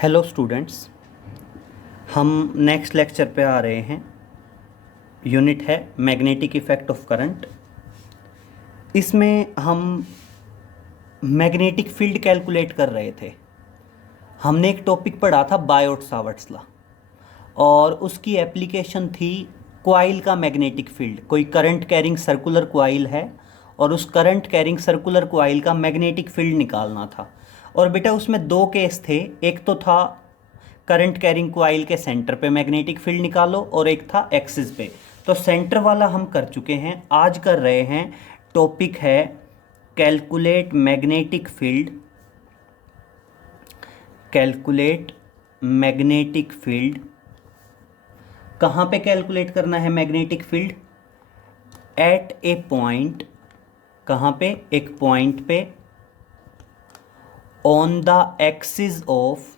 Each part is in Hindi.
हेलो स्टूडेंट्स, हम नेक्स्ट लेक्चर पे आ रहे हैं। यूनिट है मैग्नेटिक इफ़ेक्ट ऑफ करंट। इसमें हम मैग्नेटिक फील्ड कैलकुलेट कर रहे थे। हमने एक टॉपिक पढ़ा था बायोट सावर्ट्स लॉ, और उसकी एप्लीकेशन थी कॉइल का मैग्नेटिक फील्ड। कोई करंट कैरिंग सर्कुलर कॉइल है और उस करंट कैरिंग सर्कुलर कॉइल का मैग्नेटिक फील्ड निकालना था। और बेटा उसमें दो केस थे, एक तो था करंट कैरिंग कॉइल के सेंटर पे मैग्नेटिक फील्ड निकालो और एक था एक्सिस पे। तो सेंटर वाला हम कर चुके हैं, आज कर रहे हैं। टॉपिक है calculate magnetic field. Calculate magnetic field. कहाँ पे कैलकुलेट करना है magnetic field? Eight a point. कहाँ पे? एक पॉइंट पे on the axis of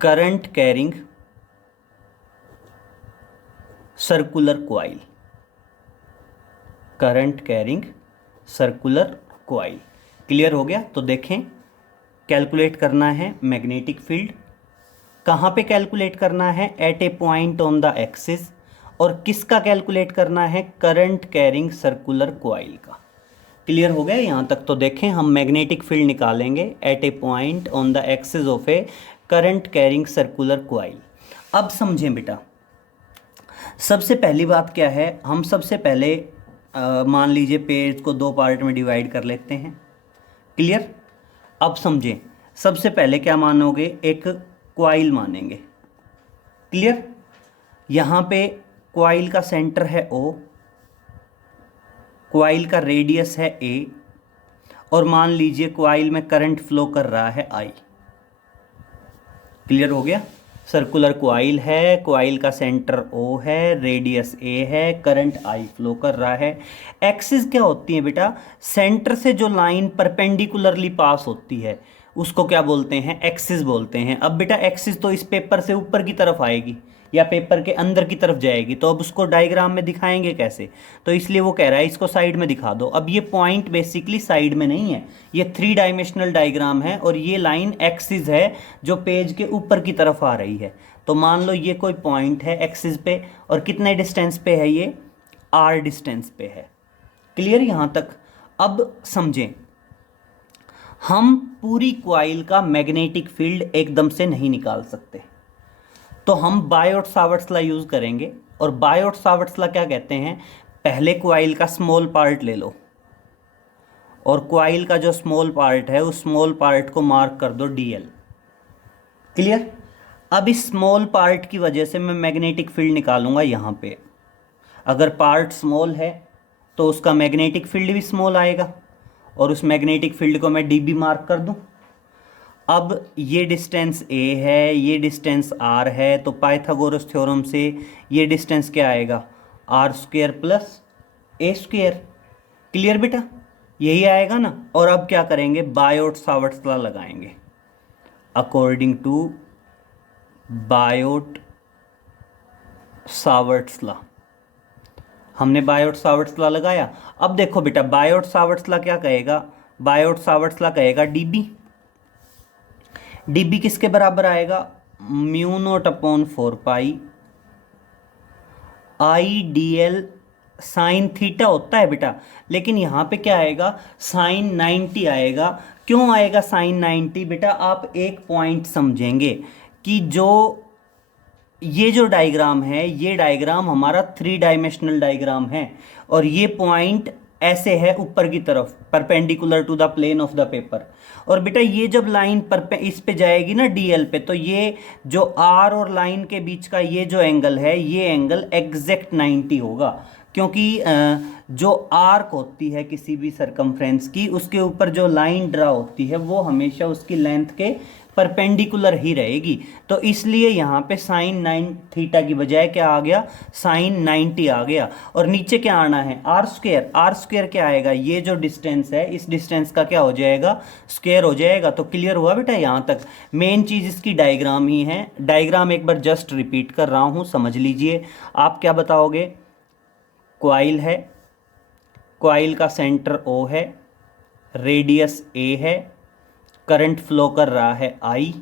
current carrying circular coil. Current carrying circular coil. Clear हो गया? तो देखें, कैलकुलेट करना है मैग्नेटिक फील्ड। कहाँ पे कैलकुलेट करना है? At a point on the axis. और किसका कैलकुलेट करना है? करंट कैरिंग सर्कुलर कॉइल का। क्लियर हो गया यहाँ तक? तो देखें, हम मैग्नेटिक फील्ड निकालेंगे at a point on the axis of a current carrying circular coil. अब समझें बेटा, सबसे पहली बात क्या है, हम सबसे पहले मान लीजिए पेज को दो पार्ट में डिवाइड कर लेते हैं। क्लियर? अब समझें, सबसे पहले क्या मानोगे? एक कॉइल मानेंगे। क्लियर? यहाँ पे कॉइल का सेंटर है O, कॉइल का रेडियस है A, और मान लीजिए कॉइल में करंट फ्लो कर रहा है I। क्लियर हो गया? सर्कुलर कॉइल है, कॉइल का सेंटर O है, रेडियस A है, करंट I फ्लो कर रहा है। एक्सिस क्या होती है बेटा? सेंटर से जो लाइन परपेंडिकुलरली पास होती है उसको क्या बोलते हैं? एक्सिस बोलते हैं। अब बेटा एक्सिस तो इस पेपर से ऊपर की तरफ आएगी या पेपर के अंदर की तरफ जाएगी, तो अब उसको डायग्राम में दिखाएंगे कैसे? तो इसलिए वो कह रहा है इसको साइड में दिखा दो। अब ये पॉइंट बेसिकली साइड में नहीं है, ये 3 डायमेंशनल डायग्राम है, और ये लाइन एक्सिस है जो पेज के ऊपर की तरफ आ रही है। तो मान लो ये कोई पॉइंट है एक्सिस पे, और कितने डिस्टेंस पे है ये? R डिस्टेंस पे है। क्लियर यहाँ तक? अब समझें, हम पूरी कॉइल का मैग्नेटिक फील्ड एकदम से नहीं निकाल सकते, तो हम बायोट सावर्ट्स लॉ यूज करेंगे। और बायोट सावर्ट्स लॉ क्या कहते हैं? पहले कॉइल का स्मॉल पार्ट ले लो, और कॉइल का जो स्मॉल पार्ट है उस स्मॉल पार्ट को मार्क कर दो DL। क्लियर? अब इस स्मॉल पार्ट की वजह से मैं मैग्नेटिक फील्ड निकालूंगा यहाँ पे। अगर पार्ट स्मॉल है तो उसका मैग्नेटिक फील्ड भी स्मॉल आएगा, और उस मैग्नेटिक फील्ड को मैं DB मार्क कर दूं। अब ये डिस्टेंस A है, ये डिस्टेंस R है, तो पाइथागोरस थ्योरम से ये डिस्टेंस क्या आएगा? R² plus A²। क्लियर बेटा? यही आएगा ना। और अब क्या करेंगे? बायोट सावर्ट्स लॉ लगाएंगे। According to Biot Savart's law, हमने बायोट सावर्ट्स लॉ लगाया। अब देखो बेटा, बायोट सावर्ट्स लॉ क्या कहेगा? बायोट सावर्ट्स लॉ कहेगा DB। DB किसके बराबर आएगा? μ0/4 IDL साइन थीटा होता है बेटा, लेकिन यहाँ पे क्या आएगा? साइन 90 आएगा। क्यों आएगा साइन 90? बेटा आप एक पॉइंट समझेंगे कि ये जो डायग्राम है, ये डायग्राम हमारा 3 डायमेंशनल डायग्राम है, और ये पॉइंट ऐसे है ऊपर की तरफ, perpendicular to the plane of the paper. और बेटा ये जब लाइन इस पे जाएगी ना DL पे, तो ये जो R और लाइन के बीच का ये जो एंगल है, ये एंगल एग्जैक्ट 90 होगा, क्योंकि जो आर्क होती है किसी भी सरकमफ्रेंस की, उसके ऊपर जो लाइन ड्रा होती है वो हमेशा उसकी लेंथ के परपेंडिकुलर ही रहेगी। तो इसलिए यहाँ पे साइन 9 थीटा की बजाय क्या आ गया? साइन 90 आ गया। और नीचे क्या आना है? R²। R² क्या आएगा? ये जो डिस्टेंस है, इस डिस्टेंस का क्या हो जाएगा? स्क्वायर हो जाएगा। तो क्लियर हुआ बेटा यहाँ तक? मेन चीज़ इसकी डायग्राम ही है। डायग्राम एक बार जस्ट रिपीट कर रहा हूँ, समझ लीजिए। आप क्या बताओगे? कॉइल है, कॉइल का सेंटर O है, रेडियस A है, करंट फ्लो कर रहा है आई,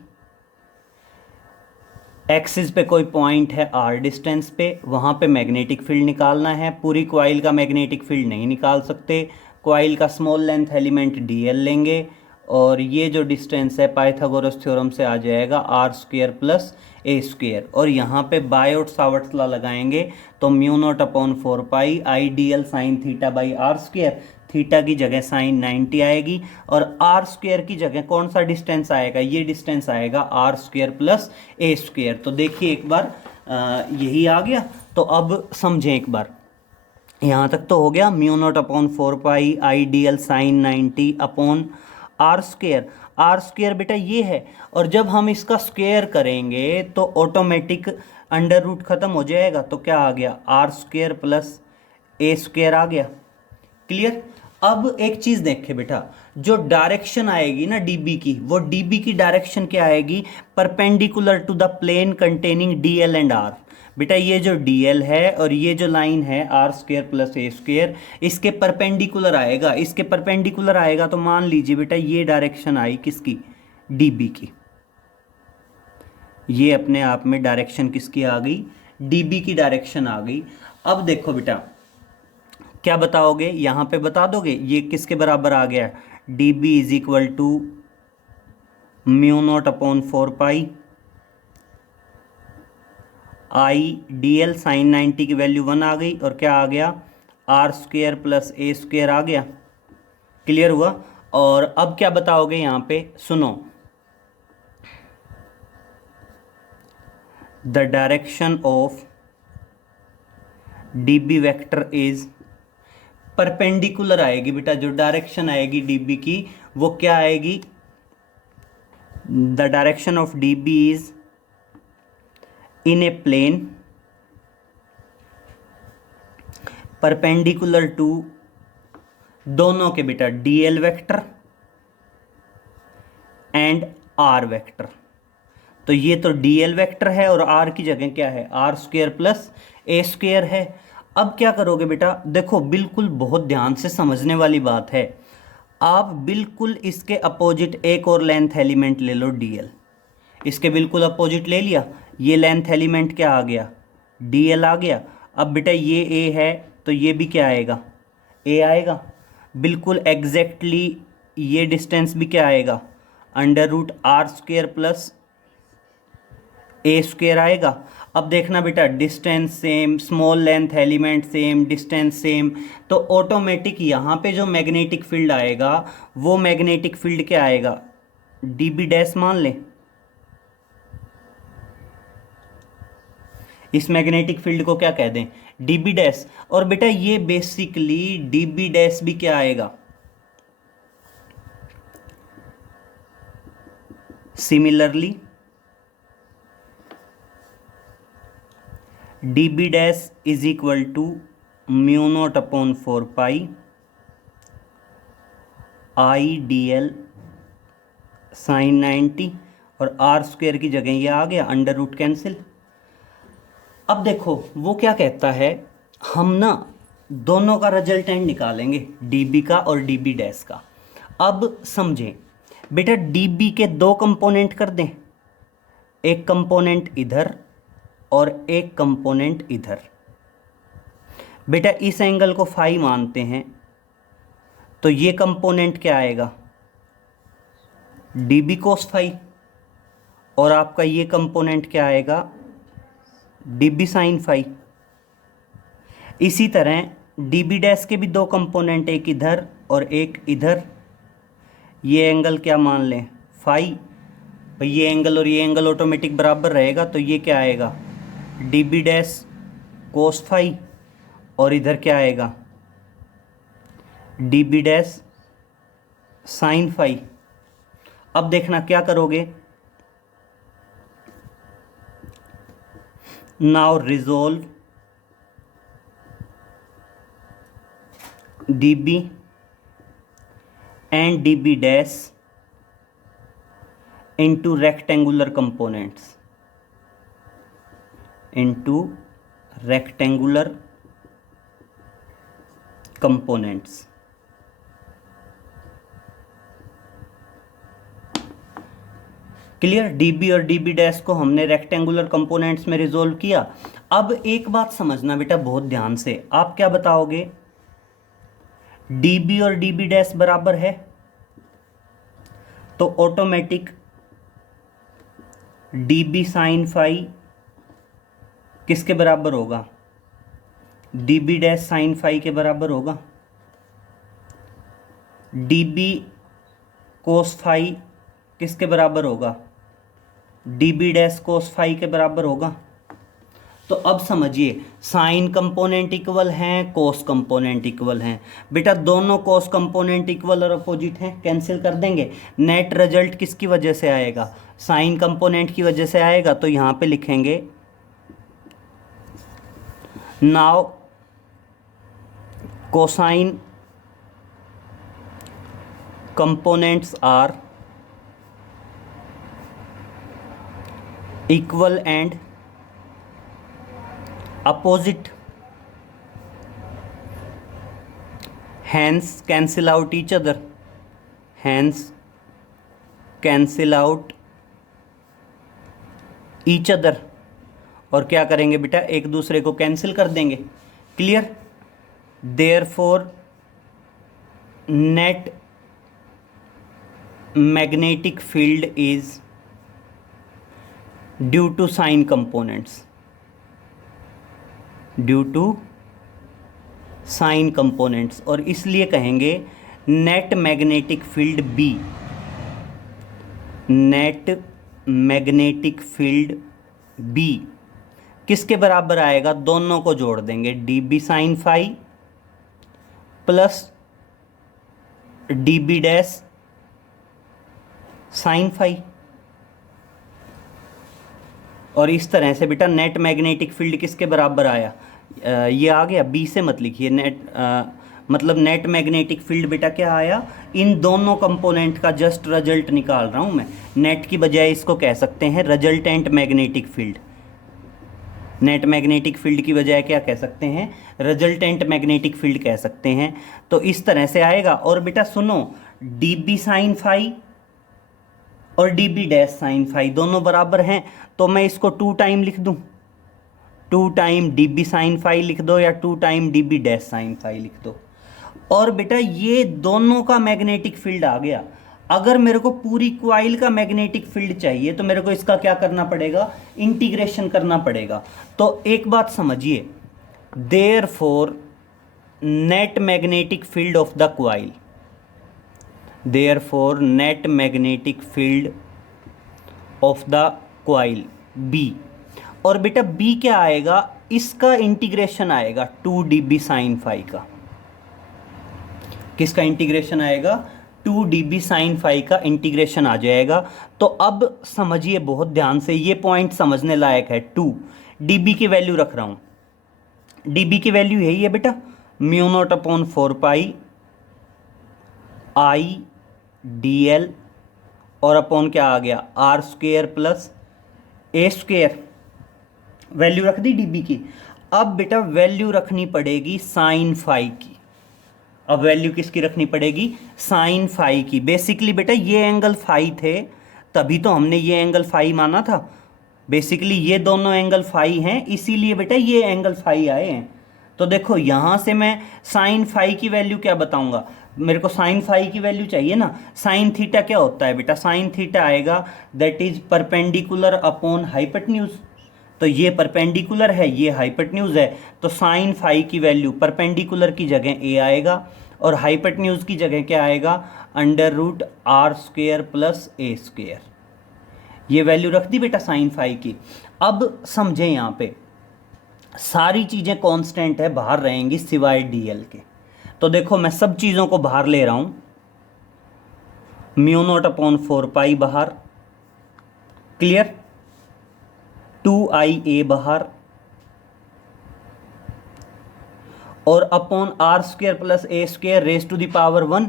एक्सिस पे कोई पॉइंट है आर डिस्टेंस पे, वहाँ पे मैग्नेटिक फील्ड निकालना है। पूरी कॉइल का मैग्नेटिक फील्ड नहीं निकाल सकते, कॉइल का स्मॉल लेंथ एलिमेंट डीएल लेंगे, और ये जो डिस्टेंस है पाइथागोरस थ्योरम से आ जाएगा R square plus A square, और यहाँ पे बायोट सावर्ट्स लॉ लगाएंगे तो mu naught upon 4 pi I D L sine theta by R square, theta की जगह साइन 90 आएगी, और आर स्क्वेयर की जगह कौन सा डिस्टेंस आएगा, ये डिस्टेंस आएगा R square plus A square. तो देखिए एक बार यही आ गया। तो अब समझें एक बार, यहाँ तक तो हो गया, mu naught upon 4 pi I D L sine 90 upon R square. R square बेटा ये है, और जब हम इसका स्क्वेयर करेंगे तो ऑटोमेटिक अंडर रूट खत्म हो जाएगा, तो क्या आ गया, R square plus A square आ गया। क्लियर। अब एक चीज देखे बेटा, जो डायरेक्शन आएगी ना डीबी की, वो डीबी की डायरेक्शन क्या आएगी, perpendicular to the plane containing DL and R. बेटा ये जो डीएल है और ये जो लाइन है R square plus A square, इसके परपेंडिकुलर आएगा, इसके परपेंडिकुलर आएगा तो मान लीजिए बेटा ये डायरेक्शन आई किसकी, डीबी की। ये अपने आप में डायरेक्शन किसकी आ गई, डीबी की डायरेक्शन आ गई। अब देखो बेटा क्या बताओगे, यहाँ पे बता दोगे ये किसके बराबर आ गया, D B is equal to mu naught upon 4 pi I D L sine 90 की वैल्यू 1 आ गई, और क्या आ गया, R square plus A square आ गया। क्लियर हुआ। और अब क्या बताओगे यहाँ पे, सुनो, the direction of D B vector is, perpendicular आएगी बेटा, जो डायरेक्शन आएगी डीबी की वो क्या आएगी, the direction of DB is in a plane perpendicular to दोनों के बेटा DL vector and R vector. तो ये तो डीएल वेक्टर है और आर की जगह क्या है, R square plus A square है। अब क्या करोगे बेटा, देखो बिल्कुल बहुत ध्यान से समझने वाली बात है, आप बिल्कुल इसके अपोजिट एक और लेंथ एलिमेंट ले लो डीएल, इसके बिल्कुल अपोजिट ले लिया, ये लेंथ एलिमेंट क्या आ गया, डीएल आ गया। अब बेटा ये ए है तो ये भी क्या आएगा, ए आएगा। बिल्कुल एग्जैक्टली ये डिस्टेंस भी क्या आएगा, under root R square plus A square आएगा। अब देखना बेटा distance same, small length element same, distance same, तो ऑटोमेटिक यहाँ पे जो मैग्नेटिक फील्ड आएगा वो मैग्नेटिक फील्ड क्या आएगा, डी बी डैश मान लें, इस मैग्नेटिक फील्ड को क्या कह दें, डी बी डैश। और बेटा ये बेसिकली डी बी डैश भी क्या आएगा, similarly D B dash is equal to mu naught upon 4 pi I D L sine 90, और आर स्क्वेयर की जगह ये आ गया, अंडर रूट कैंसिल। अब देखो वो क्या कहता है, हम ना दोनों का रिजल्टेंट निकालेंगे, डी बी का और डी बी डैश का। अब समझें बेटा, डी बी के दो कंपोनेंट कर दें, एक कंपोनेंट इधर और एक कंपोनेंट इधर। बेटा इस एंगल को फाई मानते हैं, तो ये कंपोनेंट क्या आएगा, डी बी कोस फाई, और आपका ये कंपोनेंट क्या आएगा, डी बी साइन फाई। इसी तरह डी बी डैश के भी दो कंपोनेंट, एक इधर और एक इधर, ये एंगल क्या मान लें, फाई। भाई ये एंगल और ये एंगल ऑटोमेटिक बराबर रहेगा, तो ये क्या आएगा, D B dash cos phi, और इधर क्या आएगा, D B dash sine phi. अब देखना क्या करोगे, now resolve D B and D B dash into rectangular components, into rectangular components। Clear. DB और डीबी डैश को हमने रेक्टेंगुलर कंपोनेंट्स में रिजोल्व किया। अब एक बात समझना बेटा बहुत ध्यान से, आप क्या बताओगे, डीबी और डीबी डैश बराबर है तो ऑटोमेटिक डीबी साइन फाई किसके बराबर होगा, डीबी डैश साइन फाई के बराबर होगा। डीबी कोस फाई किसके बराबर होगा, डीबी डैश कोस फाई के बराबर होगा। तो अब समझिए साइन कंपोनेंट इक्वल हैं, कोस कंपोनेंट इक्वल हैं। बेटा दोनों कोस कंपोनेंट इक्वल और अपोजिट हैं, कैंसिल कर देंगे। नेट रिजल्ट किसकी वजह से आएगा, साइन कंपोनेंट की वजह से आएगा। तो यहां पे लिखेंगे now cosine components are equal and opposite, hence cancel out each other, hence cancel out each other। और क्या करेंगे बेटा, एक दूसरे को कैंसिल कर देंगे। Clear. Therefore net magnetic field is due to sine components, due to sine components. और इसलिए कहेंगे net magnetic field B, net magnetic field B किसके बराबर आएगा, दोनों को जोड़ देंगे, D B sine phi plus D B dash sine phi. और इस तरह से बेटा नेट मैग्नेटिक फील्ड किसके बराबर आया, ये आ गया, बी से मत लिखिए, मतलब नेट मैग्नेटिक फील्ड बेटा क्या आया, इन दोनों कंपोनेंट का जस्ट रिजल्ट निकाल रहा हूं मैं। नेट की बजाय इसको कह सकते हैं resultant magnetic field, net magnetic field की बजाय क्या कह सकते हैं, रिजल्टेंट मैग्नेटिक फील्ड कह सकते हैं। तो इस तरह से आएगा। और बेटा सुनो, डी बी साइन फाई और D B dash sine phi दोनों बराबर हैं, तो मैं इसको 2 टाइम लिख दूं, 2 time D B sine phi लिख दो या 2 time D B dash sine phi लिख दो। और बेटा ये दोनों का मैग्नेटिक फील्ड आ गया। अगर मेरे को पूरी क्वाइल का मैग्नेटिक फील्ड चाहिए तो मेरे को इसका क्या करना पड़ेगा, इंटीग्रेशन करना पड़ेगा। तो एक बात समझिए, therefore net magnetic field of the coil, therefore net magnetic field of the coil B. और बेटा बी क्या आएगा, इसका इंटीग्रेशन आएगा 2 dB साइन फाई का। किसका इंटीग्रेशन आएगा, 2 dB साइन फाई का इंटीग्रेशन आ जाएगा। तो अब समझिए बहुत ध्यान से, ये पॉइंट समझने लायक है। 2 dB की वैल्यू रख रहा हूं, dB की वैल्यू यही है बेटा, μ0/4 आई डी एल और अपॉन क्या आ गया, R square plus A square. Value रख दी डीबी की। अब बेटा वैल्यू रखनी पड़ेगी साइन फाई की। अब वैल्यू किसकी रखनी पड़ेगी, साइन फाई की। बेसिकली बेटा ये एंगल फाई थे, तभी तो हमने ये एंगल फाई माना था। बेसिकली ये दोनों एंगल फाई हैं, इसीलिए बेटा ये एंगल फाई आए हैं। तो देखो यहाँ से मैं साइन फाई की वैल्यू क्या बताऊंगा, मेरे को साइन फाई की वैल्यू चाहिए ना। साइन थीटा क्या होता है बेटा, साइन थीटा आएगा that is perpendicular upon hypotenuse. तो ये परपेंडिकुलर है, ये हाइपोटेन्यूज है, तो साइन फाई की वैल्यू परपेंडिकुलर की जगह ए आएगा और हाइपोटेन्यूज की जगह क्या आएगा, √r² प्लस ए स्क्वेयर। ये वैल्यू रख दी बेटा साइन फाई की। अब समझें यहाँ पे सारी चीज़ें कांस्टेंट है, बाहर रहेंगी सिवाय dl के। तो देखो मैं सब चीज़ों को बाहर ले रहा हूँ, μ0/4 बाहर, क्लियर, 2ia बाहर और upon r² plus A square raise to the power 1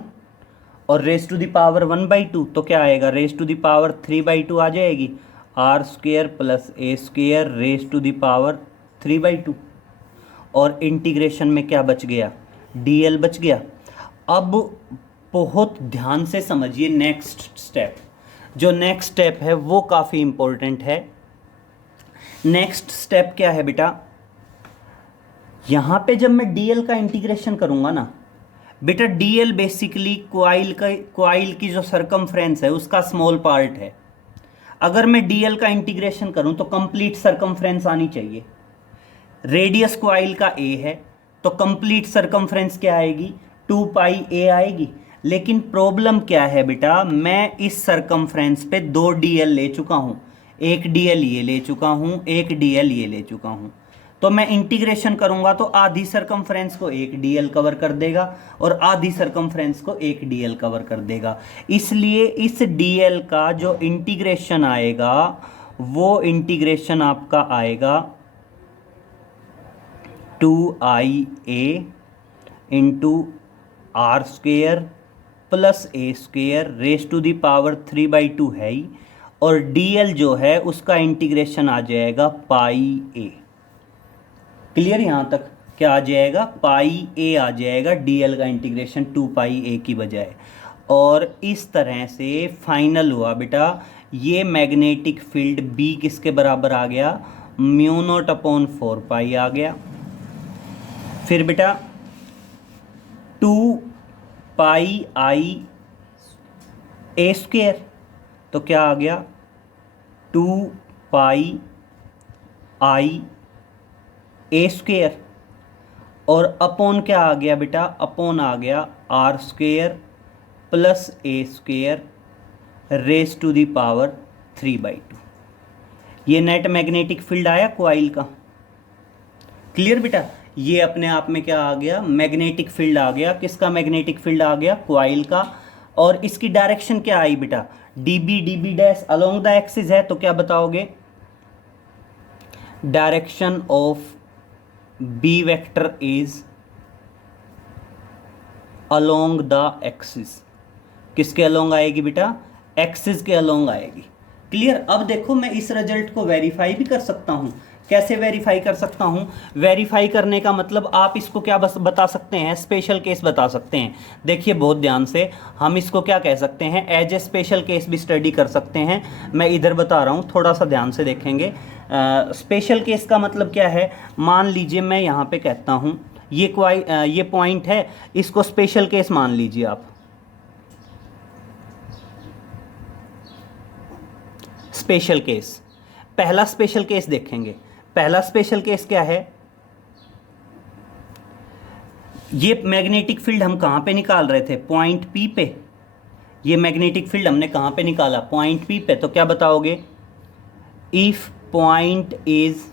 और रेज टू द पावर 1/2। तो क्या आएगा, रेज टू द पावर 3/2 आ जाएगी, r² plus A square raise to the power 3/2। और इंटीग्रेशन में क्या बच गया, dl बच गया। अब बहुत ध्यान से समझिए नेक्स्ट स्टेप। जो नेक्स्ट स्टेप है वो काफ़ी इंपॉर्टेंट है। नेक्स्ट स्टेप क्या है बेटा, यहाँ पे जब मैं डीएल का इंटीग्रेशन करूँगा ना बेटा, डीएल बेसिकली क्वाइल की जो सरकमफ्रेंस है उसका स्मॉल पार्ट है। अगर मैं डीएल का इंटीग्रेशन करूँ तो कंप्लीट सरकमफ्रेंस आनी चाहिए। रेडियस क्वाइल का ए है तो कंप्लीट सरकमफ्रेंस क्या आएगी, 2 पाई ए आएगी। लेकिन प्रॉब्लम क्या है बेटा, मैं इस सरकमफ्रेंस पे 2 डीएल ले चुका हूँ, एक डीएल ये ले चुका हूँ, एक डीएल ये ले चुका हूँ। तो मैं इंटीग्रेशन करूंगा तो आधी सरकमफ्रेंस को एक डीएल कवर कर देगा और आधी सरकमफ्रेंस को एक डीएल कवर कर देगा। इसलिए इस डीएल का जो इंटीग्रेशन आएगा वो इंटीग्रेशन आपका आएगा 2ia into R square plus A square raise to the power 3/2 है ही, और डीएल जो है उसका इंटीग्रेशन आ जाएगा पाई ए। क्लियर, यहाँ तक क्या आ जाएगा, पाई ए आ जाएगा डीएल का इंटीग्रेशन 2 पाई ए की बजाय। और इस तरह से फाइनल हुआ बेटा, ये मैग्नेटिक फील्ड बी किसके बराबर आ गया, μ0/4 पाई आ गया। फिर बेटा 2 पाई आई ए स्क्वेयर, तो क्या आ गया 2 पाई आई ए स्क्वेयर, और अपॉन क्या आ गया बेटा, अपॉन आ गया R square plus A square raise to the power 3/2। ये नेट मैग्नेटिक फील्ड आया क्वाइल का। क्लियर बेटा, ये अपने आप में क्या आ गया, मैग्नेटिक फील्ड आ गया। किसका मैग्नेटिक फील्ड आ गया, क्वाइल का। और इसकी डायरेक्शन क्या आई बेटा, D B dash along the axis है, तो क्या बताओगे, direction of B vector is along the axis. किसके अलोंग आएगी बेटा, एक्सिस के अलोंग आएगी। क्लियर। अब देखो मैं इस रिजल्ट को वेरीफाई भी कर सकता हूं। कैसे वेरीफाई कर सकता हूं, वेरीफाई करने का मतलब आप इसको क्या बस बता सकते हैं, स्पेशल केस बता सकते हैं। देखिए बहुत ध्यान से, हम इसको क्या कह सकते हैं, एज ए स्पेशल केस भी स्टडी कर सकते हैं। मैं इधर बता रहा हूँ, थोड़ा सा ध्यान से देखेंगे। स्पेशल केस का मतलब क्या है, मान लीजिए मैं यहाँ पे कहता हूँ ये पॉइंट है, इसको स्पेशल केस मान लीजिए आप। स्पेशल केस, पहला स्पेशल केस देखेंगे। पहला स्पेशल केस क्या है, ये मैग्नेटिक फील्ड हम कहां पे निकाल रहे थे, पॉइंट पी पे। ये मैग्नेटिक फील्ड हमने कहां पे निकाला, पॉइंट पी पे। तो क्या बताओगे, if point is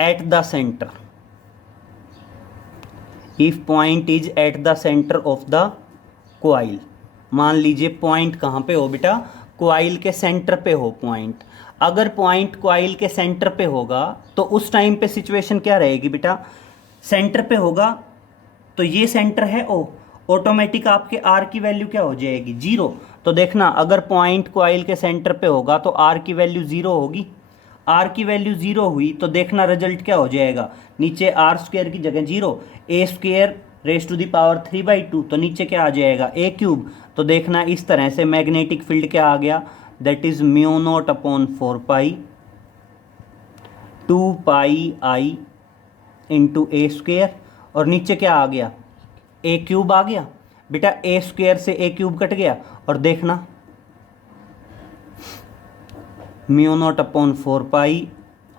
at the centre, if point is at the centre of the coil. मान लीजिए पॉइंट कहां पे हो बेटा, क्वाइल के सेंटर पे हो पॉइंट। अगर पॉइंट क्वाइल के सेंटर पे होगा तो उस टाइम पे सिचुएशन क्या रहेगी बेटा, सेंटर पे होगा तो ये सेंटर है ओ, ऑटोमेटिक आपके आर की वैल्यू क्या हो जाएगी, 0। तो देखना अगर पॉइंट क्वाइल के सेंटर पे होगा तो आर की वैल्यू 0 होगी। आर की वैल्यू 0 हुई तो देखना रिजल्ट क्या हो जाएगा, नीचे आर स्क्वायर की जगह 0, A square raise to the power 3/2, तो नीचे क्या आ जाएगा ए क्यूब। तो देखना इस तरह से मैग्नेटिक फील्ड क्या आ गया, that is μ0/4 pi 2 pi I into A square, और नीचे क्या आ गया, ए क्यूब आ गया बेटा। ए स्क्वेयर से ए क्यूब कट गया, और देखना μ0/4 पाई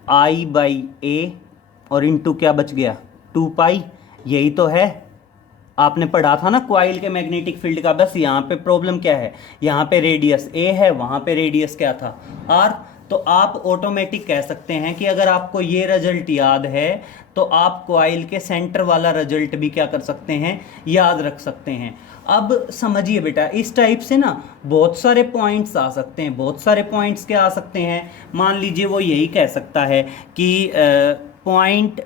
आई बाई ए, और इंटू क्या बच गया 2 पाई। यही तो है, आपने पढ़ा था ना क्वाइल के मैग्नेटिक फील्ड का। बस यहाँ पे प्रॉब्लम क्या है, यहाँ पे रेडियस ए है, वहाँ पे रेडियस क्या था आर। तो आप ऑटोमेटिक कह सकते हैं कि अगर आपको ये रिजल्ट याद है तो आप क्वाइल के सेंटर वाला रिजल्ट भी क्या कर सकते हैं, याद रख सकते हैं। अब समझिए बेटा, इस टाइप से ना बहुत सारे पॉइंट्स आ सकते हैं। बहुत सारे पॉइंट्स क्या आ सकते हैं, मान लीजिए वो यही कह सकता है कि point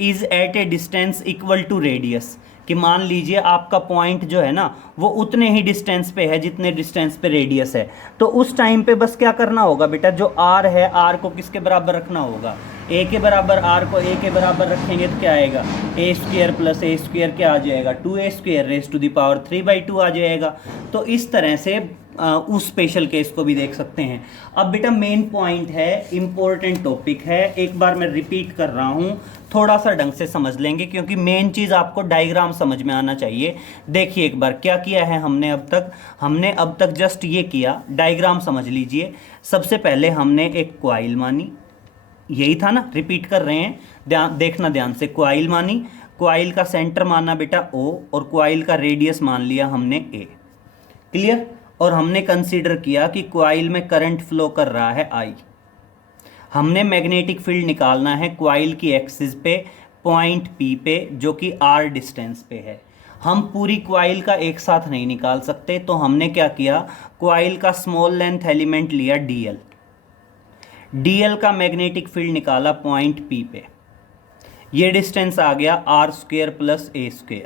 is at a distance equal to radius, कि मान लीजिए आपका पॉइंट जो है ना वो उतने ही डिस्टेंस पे है जितने डिस्टेंस पे रेडियस है। तो उस टाइम पे बस क्या करना होगा बेटा, जो आर है आर को किसके बराबर रखना होगा, ए के बराबर। आर को ए के बराबर रखेंगे तो क्या आएगा, A square plus A square क्या आ जाएगा, 2a square raise to the power 3/2 आ जाएगा। तो इस तरह से उस स्पेशल केस को भी देख सकते हैं। अब बेटा मेन पॉइंट है, इंपॉर्टेंट टॉपिक है, एक बार मैं रिपीट कर रहा हूँ, थोड़ा सा ढंग से समझ लेंगे क्योंकि मेन चीज़ आपको डायग्राम समझ में आना चाहिए। देखिए एक बार क्या किया है हमने अब तक जस्ट ये किया, डायग्राम समझ लीजिए। सबसे पहले हमने एक कॉइल मानी, यही था ना, रिपीट कर रहे हैं, देखना ध्यान से। कॉइल मानी, कॉइल का सेंटर माना बेटा O और कॉइल का रेडियस मान लिया हमने A। क्लियर? और हमने कंसीडर किया कि कॉइल में करंट फ्लो कर रहा है I। हमने मैग्नेटिक फील्ड निकालना है कॉइल की एक्सिस पे, पॉइंट P पे, जो कि R डिस्टेंस पे है। हम पूरी कॉइल का एक साथ नहीं निकाल सकते, तो हमने क्या किया, कॉइल का स्मॉल लेंथ एलिमेंट लिया DL। DL का मैग्नेटिक फील्ड निकाला पॉइंट P पे, ये डिस्टेंस आ गया R² प्लस A²।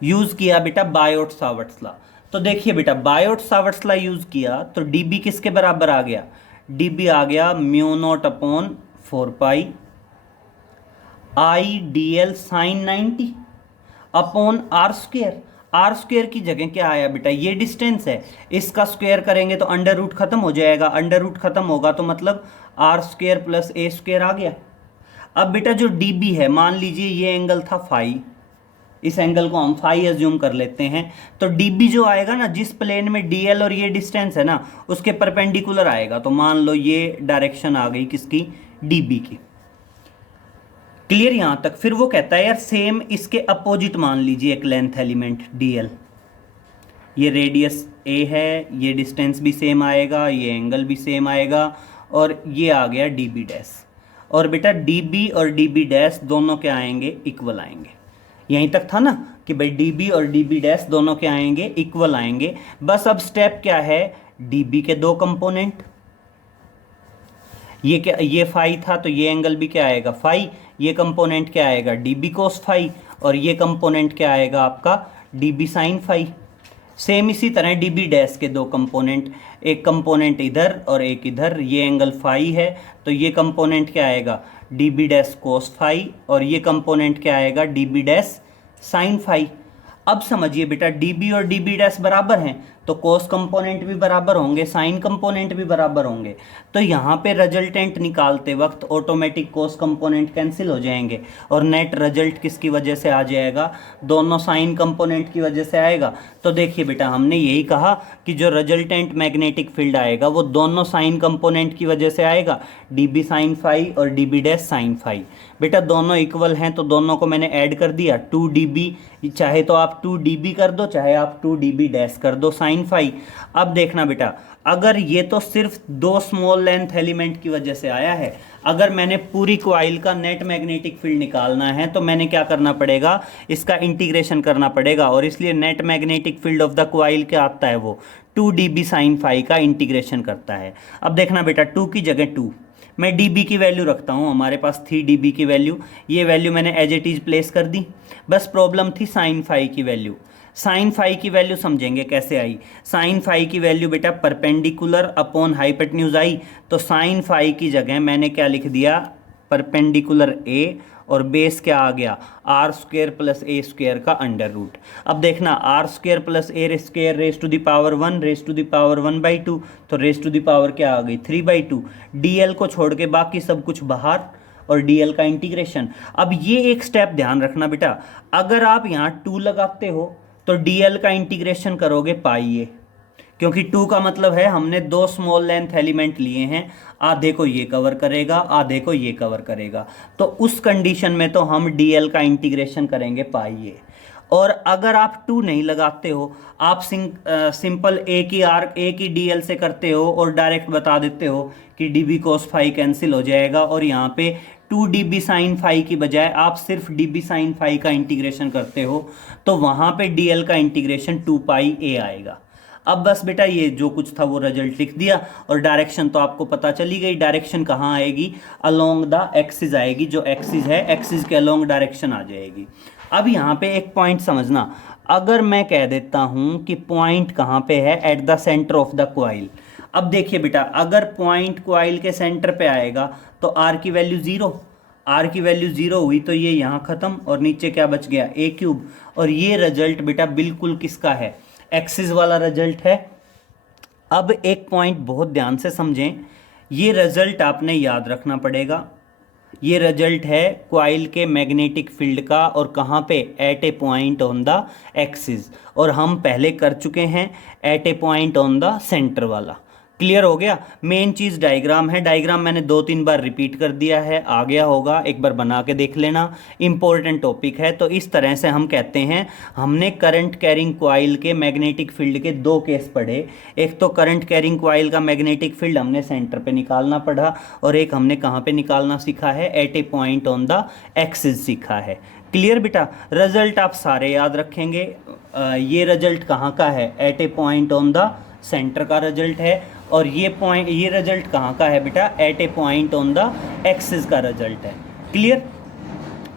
यूज़ किया बेटा बायोट सावर्ट्स लॉ। तो देखिए बेटा बायोट सावर्ट्स लॉ यूज़ किया तो dB किसके बराबर आ गया, dB आ गया μ0/4 IDL sin 90 upon R²। R² की जगह क्या आया बेटा, ये डिस्टेंस है, इसका स्क्वायर करेंगे तो अंडर रूट खत्म हो जाएगा, अंडर रूट खत्म होगा तो मतलब R² प्लस A² आ गया। अब बेटा जो dB है, मान लीजिए ये एंगल था फाई, इस एंगल को हम फाई एज्यूम कर लेते हैं, तो dB जो आएगा ना, जिस प्लेन में DL और ये डिस्टेंस है ना, उसके परपेंडिकुलर आएगा। तो मान लो ये डायरेक्शन आ गई किसकी, dB की। क्लियर यहां तक? फिर वो कहता है यार सेम इसके अपोजिट मान लीजिए एक लेंथ एलिमेंट DL, ये रेडियस A है, ये डिस्टेंस भी सेम आएगा, ये एंगल भी सेम आएगा, और ये आ गया dB डैश। और बेटा dB और dB डैश दोनों क्या आएंगे, इक्वल आएंगे। यहीं तक था ना कि भाई dB और dB डैश दोनों क्या आएंगे, इक्वल आएंगे। बस अब स्टेप क्या है, dB के दो कंपोनेंट, ये क्या, ये फाई था तो ये एंगल भी क्या आएगा, फाई, ये कंपोनेंट क्या आएगा, dB cos फाई, और ये कंपोनेंट क्या आएगा आपका, dB sin फाई। सेम इसी तरह dB डैश के दो कंपोनेंट, एक कंपोनेंट इधर और एक इधर, ये एंगल फाई है तो ये कंपोनेंट क्या आएगा, dB डैश cos फाई, और ये कंपोनेंट क्या आएगा, dB डैश sin फाई। अब समझिए बेटा dB और dB डैश बराबर हैं तो cos कंपोनेंट भी बराबर होंगे, sin कंपोनेंट भी बराबर होंगे। तो यहाँ पे रिजल्टेंट निकालते वक्त ऑटोमेटिक cos कंपोनेंट कैंसिल हो जाएंगे और नेट रिजल्ट किसकी वजह से आ जाएगा, दोनों sin कंपोनेंट की वजह से आएगा। तो देखिए बेटा हमने यही कहा कि जो रिजल्टेंट मैग्नेटिक फील्ड आएगा वो दोनों sin कंपोनेंट की वजह से आएगा, dB sin फाई और dB डैश sin फाई। बेटा दोनों इक्वल हैं तो दोनों को मैंने ऐड कर दिया, 2dB, चाहे तो आप 2dB कर दो चाहे आप 2dB डैश कर दो sin फाई। अब देखना बेटा, अगर ये तो सिर्फ दो स्मॉल लेंथ एलिमेंट की वजह से आया है, अगर मैंने पूरी कॉइल का नेट मैग्नेटिक फील्ड निकालना है तो मैंने क्या करना पड़ेगा, इसका इंटीग्रेशन करना पड़ेगा। और इसलिए net magnetic field of the coil क्या आता है, वो 2dB sin फाई का इंटीग्रेशन करता है। अब देखना बेटा 2 की जगह 2, मैं dB की वैल्यू रखता हूँ, हमारे पास थी dB की वैल्यू, ये वैल्यू मैंने एज इट इज़ प्लेस कर दी। बस प्रॉब्लम थी sin फाई की वैल्यू। sin फाई की वैल्यू समझेंगे कैसे आई, sin फाई की वैल्यू बेटा परपेंडिकुलर अपॉन हाइपोटेन्यूज आई, तो sin फाई की जगह मैंने क्या लिख दिया, परपेंडिकुलर A और बेस क्या आ गया, R² प्लस A² का अंडर रूट। अब देखना R² plus A² raise to the power 1 raise to the power 1/2, तो रेस टू द पावर क्या आ गई 3/2। DL को छोड़ के बाकी सब कुछ बाहर और DL का इंटीग्रेशन। अब ये एक स्टेप ध्यान रखना बेटा, अगर आप यहाँ 2 लगाते हो तो DL का इंटीग्रेशन करोगे पाई A, क्योंकि 2 का मतलब है हमने दो स्मॉल लेंथ एलिमेंट लिए हैं, आधे को ये कवर करेगा आधे को ये कवर करेगा, तो उस कंडीशन में तो हम DL का इंटीग्रेशन करेंगे पाई A। और अगर आप 2 नहीं लगाते हो, आप सिंपल A की DL से करते हो और डायरेक्ट बता देते हो कि dB cos फाई कैंसिल हो जाएगा, और यहाँ पे 2dB sin फाई की बजाय आप सिर्फ dB sin फाई का इंटीग्रेशन करते हो, तो वहाँ पे DL का इंटीग्रेशन 2 पाई A आएगा। अब बस बेटा ये जो कुछ था वो रिजल्ट लिख दिया, और डायरेक्शन तो आपको पता चली गई, डायरेक्शन कहाँ आएगी, अलोंग द एक्सिस आएगी, जो एक्सिस है एक्सिस के अलोंग डायरेक्शन आ जाएगी। अब यहाँ पे एक पॉइंट समझना, अगर मैं कह देता हूँ कि पॉइंट कहाँ पे है, at the centre of the coil. अब देखिए बेटा अगर पॉइंट कॉइल के सेंटर पे आएगा तो R की वैल्यू 0, R की वैल्यू 0 हुई तो ये यहाँ ख़त्म, और नीचे क्या बच गया A³। और ये रिजल्ट बेटा बिल्कुल किसका है, एक्सिस वाला रिजल्ट है, अब एक पॉइंट बहुत ध्यान से समझें, ये रिजल्ट आपने याद रखना पड़ेगा। ये रिजल्ट है कॉइल के मैग्नेटिक फील्ड का, और कहाँ पे, at a point on the axis, और हम पहले कर चुके हैं at a point on the centre वाला। क्लियर हो गया। मेन चीज़ डायग्राम है, डायग्राम मैंने 2-3 बार रिपीट कर दिया है, आ गया होगा, एक बार बना के देख लेना, इंपॉर्टेंट टॉपिक है। तो इस तरह से हम कहते हैं, हमने करंट कैरिंग कॉइल के मैग्नेटिक फील्ड के 2 केस पढ़े। एक तो करंट कैरिंग कॉइल का मैग्नेटिक फील्ड हमने सेंटर पे निकालना पढ़ा, और एक हमने कहाँ पे निकालना सीखा है, at a point on the axis सीखा है। क्लियर बेटा। रिजल्ट आप सारे याद रखेंगे। ये रिजल्ट कहाँ का है, at a point on the centre का रिजल्ट है, और ये रिजल्ट कहाँ का है बेटा, at a point on the axis का रिजल्ट है। क्लियर।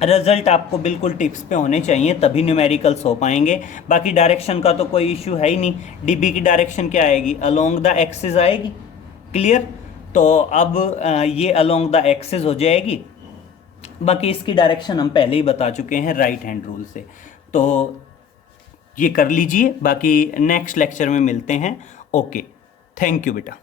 रिजल्ट आपको बिल्कुल टिप्स पे होने चाहिए, तभी न्यूमेरिकल्स हो पाएंगे। बाकी डायरेक्शन का तो कोई इशू है ही नहीं, डीबी की डायरेक्शन क्या आएगी, अलोंग द एक्सिस आएगी। क्लियर। तो अब ये अलोंग द एक्सिस हो जाएगी। बाकी इसकी डायरेक्शन हम पहले ही बता चुके हैं राइट हैंड रूल से, तो ये कर लीजिए। बाकी नेक्स्ट लेक्चर में मिलते हैं। ओके, थैंक यू बेटा।